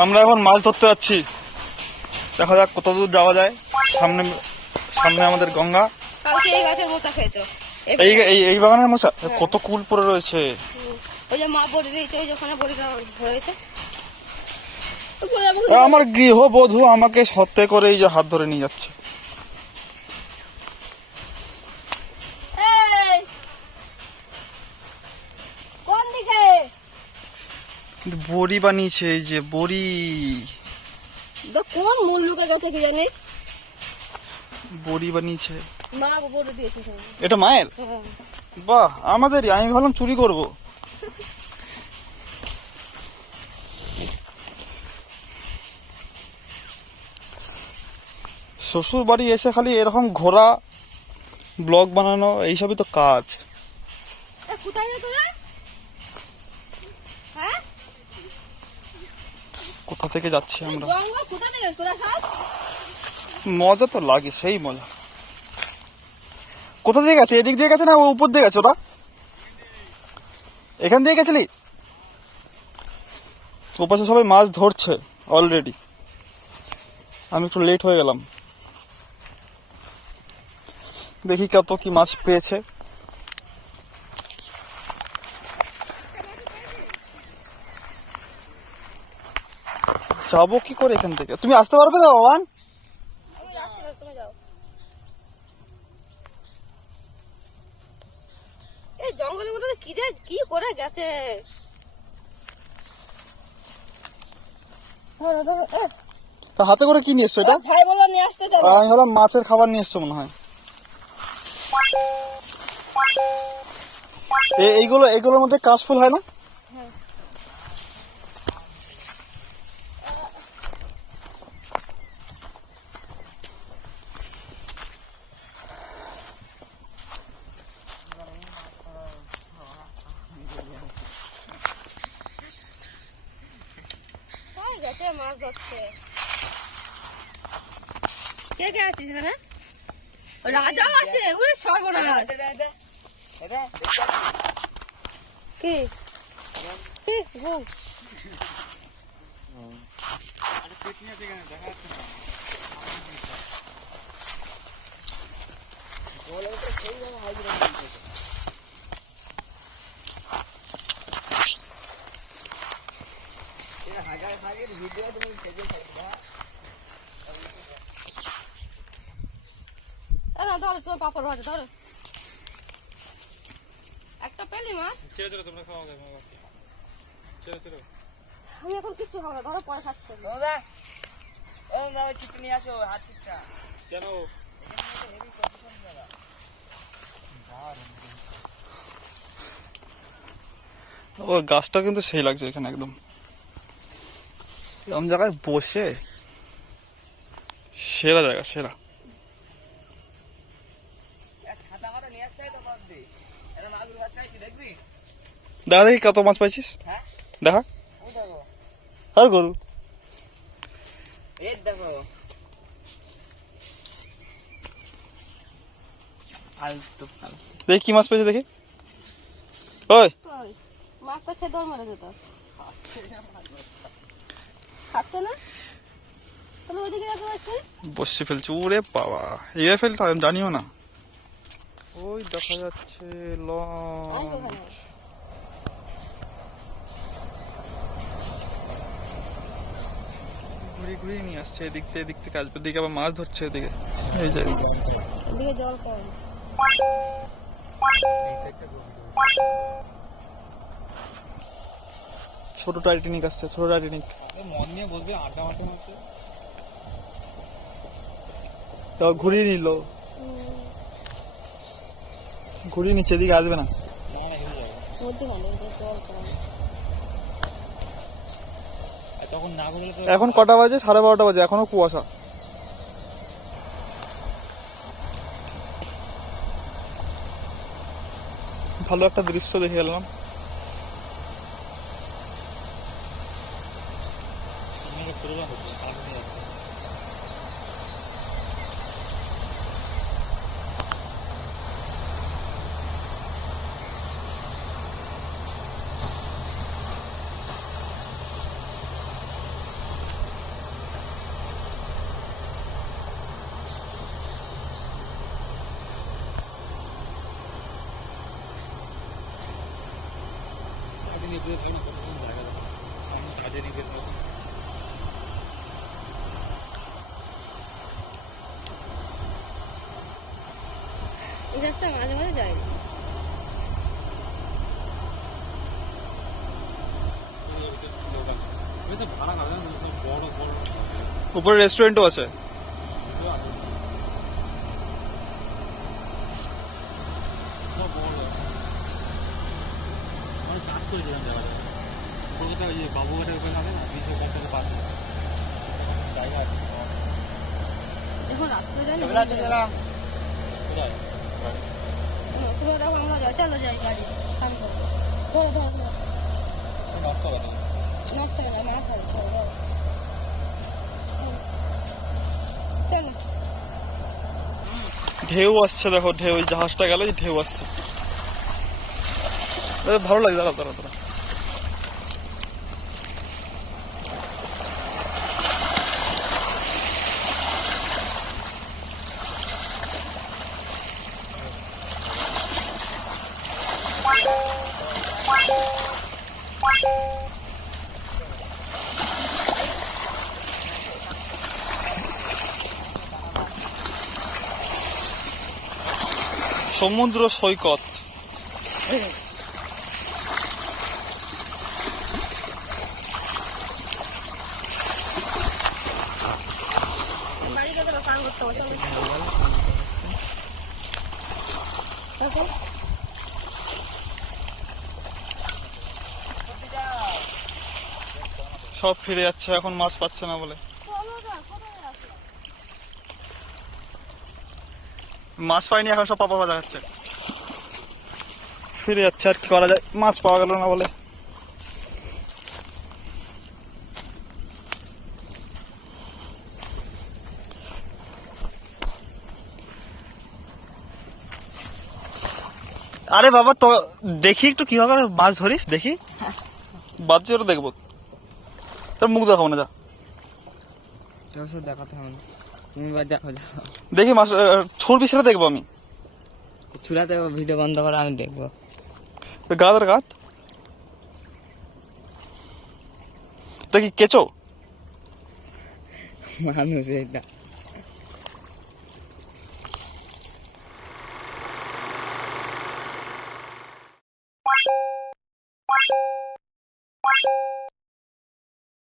আমরা এখন মাছ ধরতে যাচ্ছি, দেখা যাক কত দূর যাওয়া যায়। সামনে সামনে আমাদের গঙ্গা। কালকে এই গাছের মোচা খেয়েছো? এই বাগানের মোচা কত কুল পড়ে রয়েছে। ওই যে মা বড়ি দিয়েছে, ওই যে ওখানে বড়িটা ধরেছে। আমার গৃহবধূ আমাকে সত্যি করে এই যে হাত ধরে নিয়ে যাচ্ছে। কোন দিকে? বড়ি বানিয়েছে, এই যে বড়ি। কোন মূল লুকে গেছে কি জানি, বড়ি বানিয়েছে। মা বড়ি দিয়েছে। এটা মায়ের? বাহ, আমাদেরই। আমি ভাবলাম চুরি করব। শ্বশুর বাড়ি এসে খালি এরকম ঘোরা, ব্লগ বানানো, এইসবই তো কাজ। কোথা থেকে যাচ্ছি আমরা? মজা তো লাগে, সেই মজা। কোথা দিয়ে গেছে? এদিক দিয়ে গেছে না উপর দিয়ে গেছে? ওটা এখান দিয়ে গেছিলি? ওপাশে সবাই মাছ ধরছে অলরেডি, আমি একটু লেট হয়ে গেলাম। দেখি কত কি মাছ পেয়েছে। যাবো কি করে এখান থেকে? তুমি আসতে পারবে না বাবান? এই জঙ্গলের মধ্যে কি করে গেছে? তা হাতে করে কি নিয়ে এসছো এটা? ভাই বললো নিয়ে আসতে যাবে। আমি ভাবলাম মাছের খাবার নিয়ে এসছো মনে হয়। এইগুলোর মধ্যে কাশফুল হয় না? মাছ ধরছে। কে কে আছিস এখানে? রাজাও আছে। ওরে সর্বনাশ। কি কি গু? ধরো তোর পাপড় ভাজা, ধরো একটা পেলি মাছ। আমি এখন কিচ্ছু খাবো না, ধরো পরে খাচ্ছে। কেন? ও গাছটা কিন্তু সেই লাগছে এখানে, একদম এরকম জায়গায় বসে সেরা জায়গা, সেরা। দেখা দেখি কত মাছ পাইছিস, দেখা। আর গরু দেখি কি মাছ পেয়েছে দেখি। ওই মাছটা খেয়ে দৌড় মেরে যেত, খাচ্ছে না। তাহলে ওইদিকে বসে ফেলছে। ওরে বাবা, এইভাবে ফেলতে আমি জানিও না। ওই দেখা যাচ্ছে লঞ্চ। ঘুরিয়ে ঘুরিয়ে নিয়ে আসছে, এদিক থেকে আসবে, এদিকে আবার মাছ ধরছে এদিকে। এই যে এদিকে জল কম। ছোট টাইটানিক আসছে, ছোট টাইটানিক। মন নিয়ে বসবে, আড্ডা মারতে মারতে তাও ঘুরিয়ে নিল, ঘুরিয়ে নিচ্ছে, এদিকে আসবে না। এখন কটা বাজে? 12:30 বাজে, এখনো কুয়াশা। ভালো একটা দৃশ্য দেখে এলাম। দূরে থাকি না কতক্ষণ জায়গা দেখো সামনে কাজে নিয়ে মতন এই রাস্তা মাঝে মাঝে যায় না। তো ভাড়া খাবে না বড় বড় উপরে রেস্টুরেন্টও আছে। সব বড় আমি কাজ করেছিলাম জায়গাটা কলকাতা ওই যে বাবুঘাটের ওখানে হবে না বিশ্বকাপের পাশে জায়গা আছে এখন রাত্রে যায় না। কোথায় পুরো দেখো আমরা যাই, চলো যাই গাড়ি সামনে ধরো ধরো ধরো নষ্ট হবে না নষ্ট হবে না, মাথা ধরো ধরো চলো। ঢেউ আসছে দেখো, ঢেউ, ওই জাহাজটা গেল, যে ঢেউ আসছে। ভালো লাগে, দাঁড়া দাঁড়া দাঁড়া। সমুদ্র সৈকত। বাড়িতে তো কাম করতে হবে, চলো। সব ফিরে যাচ্ছে এখন, মাছ পাচ্ছে না বলে। মাছ পাইনি এখন, সব পাপা ভাজা খাচ্ছে। ফিরে যাচ্ছে, আর কি করা যায়, মাছ পাওয়া গেল না বলে। আরে বাবা, তো দেখি একটু কিভাবে মাছ ধরিস, দেখি বাদ দিয়ে দেখবো। তোর মুখ দেখাবো না, যা দেখাতে হবে না, তুমি যাও যাও দেখি মাছ ছুড়বি, সেটা দেখবো আমি। চুলাতে ভিডিও বন্ধ করে আমি দেখবো। গাদার গাছ দেখি, কেঁচো মানুষ এটা